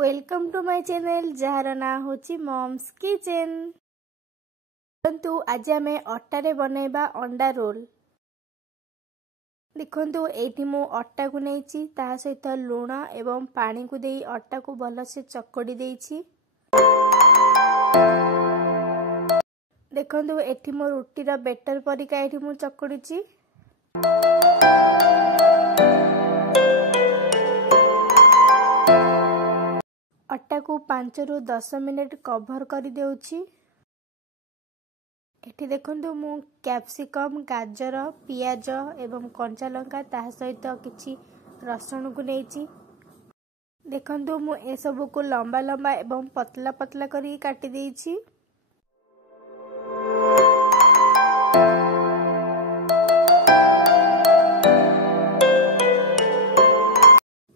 Welcome to my channel जार ना होची मॉम्स किचन। देखंतु आज आमे अट्टा बनैबा अंडा रोल। देखंतु एठी मु अट्टा को नेछि ता सहित लूण एवं पानी को देई अट्टा को भल से चकड़ी देछि। देखंतु एठी मो रुटी रा बेटर परिका एठी मु चकड़ीछि। अट्टा को 5 रु 10 मिनिट कवर कर देउछि। एठी देखंतु मु कैप्सिकम, गाजर, पियाज एवं कंचा लंका ता सहित किछि रसुण को नेछि। देखंतु मु ए सब को लंबा लंबा एवं पतला पतला करी काटि देछि।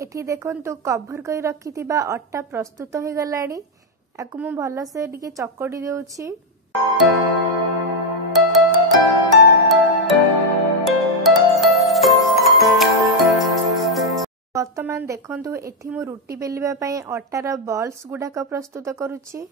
एठी देखंतु कवर कर रखिथिबा अट्टा प्रस्तुत हो गलानी। आकु मु भल से टिके चकड़ी देउछि। वर्तमान देखंतु एठी मु रुटी बेलिबा पई अट्टार बॉल्स गुडाक प्रस्तुत करूछि।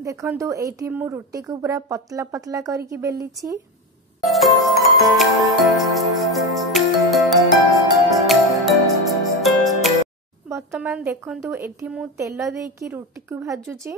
देखंतु एठी मु रुटी को पूरा पतला पतला करके बेलिछि। वर्तमान देखंतु एठी मु तेल देकी रुटी को भाजुछि।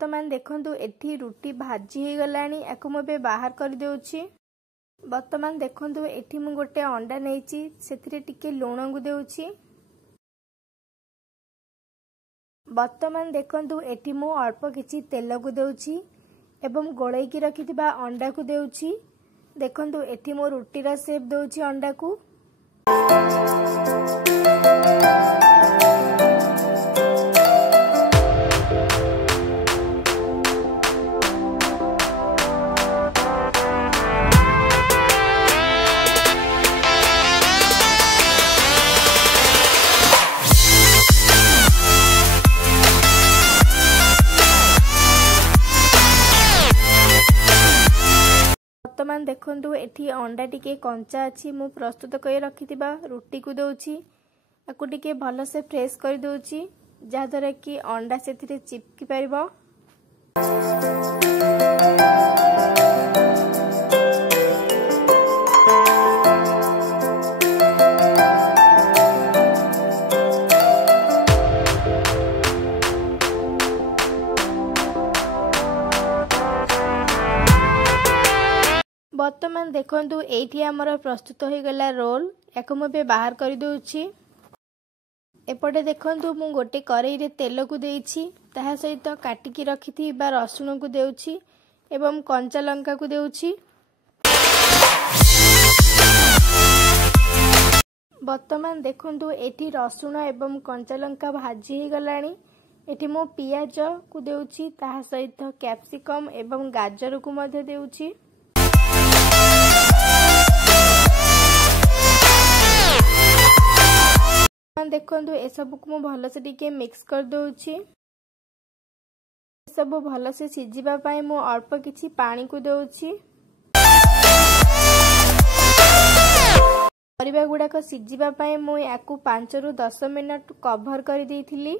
वर्तमान देखंतु एठी रुटी भाजी हे गलानी। आकु मबे बाहर कर देउछि। वर्तमान देखंतु एठी मु गोटे अंडा नेछि, सेथिरे टिके लूण गु देउछि। वर्तमान देखंतु एठी मु अल्प किछि तेल गु देउछि एवं गोळै की रखिथिबा अंडा को देउछि। देखंतु एठी मो रुटी रा शेप देउछि अंडा को। वर्तमान देखंतु एठी अंडा टिके कंचा अछि। मु प्रस्तुत कर रखिथिबा रुटी को देउछि। आकु टिके भल से फ्रेश कर देउछि, जा द्वारा कि अंडा सेथिरे चिपकी परिबो। वर्तमान देखंतु एठी हमर प्रस्तुत हो गला रोल। याको मबे बाहर कर देउछि। एपटे देखंतु मु गोटे करेई रे तेल को देइछि, ताहा सहित काटी की रखिथि बा रसुण को देउछि एवं कंचा लंका को देउछि। वर्तमान देखंतु एठी रसुण एवं कंचा लंका भाजी हे गलानी। एठी मु पियाज को देउछि, ताहा सहित कैप्सिकम एवं गाजर को मध्य देउछि। देखंतु ए सब को मु भल से टिके मिक्स कर दोउछि। सब भल से सिजिबा पई मु अल्प किछि पानी को दोउछि। परिबा गुडा को सिजिबा पई मु याकु 5 रु 10 मिनिट कवर कर देइथिली।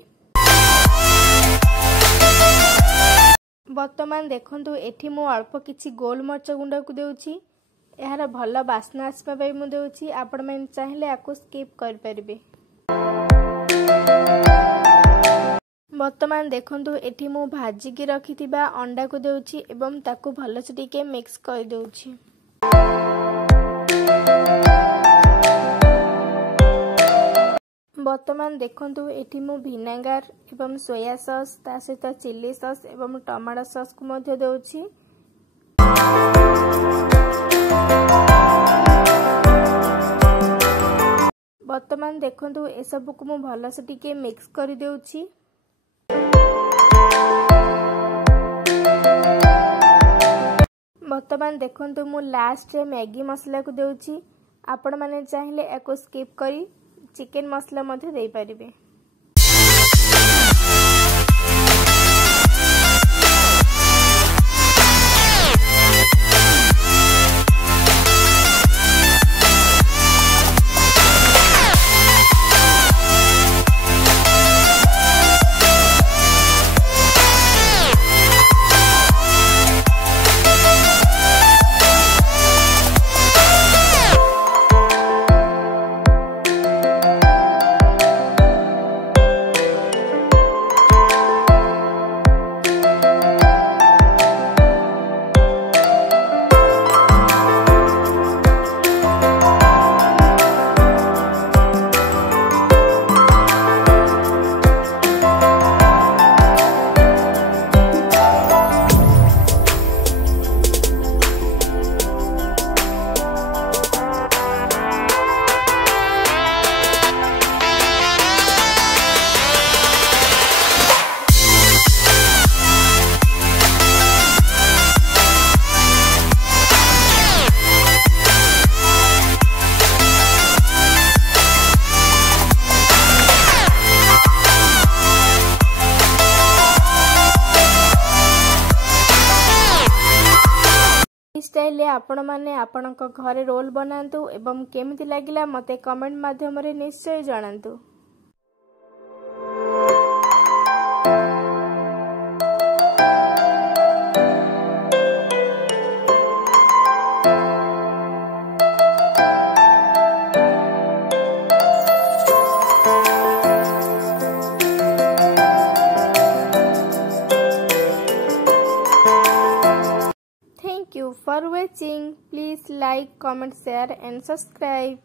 वर्तमान देखंतु एठी मु अल्प किछि गोल मरच गुंडा को देउछि। एहार भल बास्ना आसबा पई मु देउछि। आपण मन चाहिले याकु स्किप कर परिबे। वर्तमान देखंतु एठी मु भाजी की रखिथिबा अंडा को देउछि एवं ताकू भल से टिके मिक्स कर देउछि। बर्तमान देखंतु एठी मु विनेगार एवं सोया सॉस ता सहित चिली सॉस एवं टमाटो सॉस को मध्य देउछि। बर्तमान देखंतु ए सब को मु भल से टिके मिक्स कर देउछि। बर्तमान देखंतु मु लास्ट रे मैगी मसला को देउछि। आपण माने चाहिले एको स्किप करी चिकन मसला मध्ये देई परिबे। स्टाइल आपण माने आपणक घरे रोल बनातु एवं केमिति लागिला मते कमेंट माध्यम रे निश्चय जणांतु। Thank you for watching. Please like, comment, share and subscribe.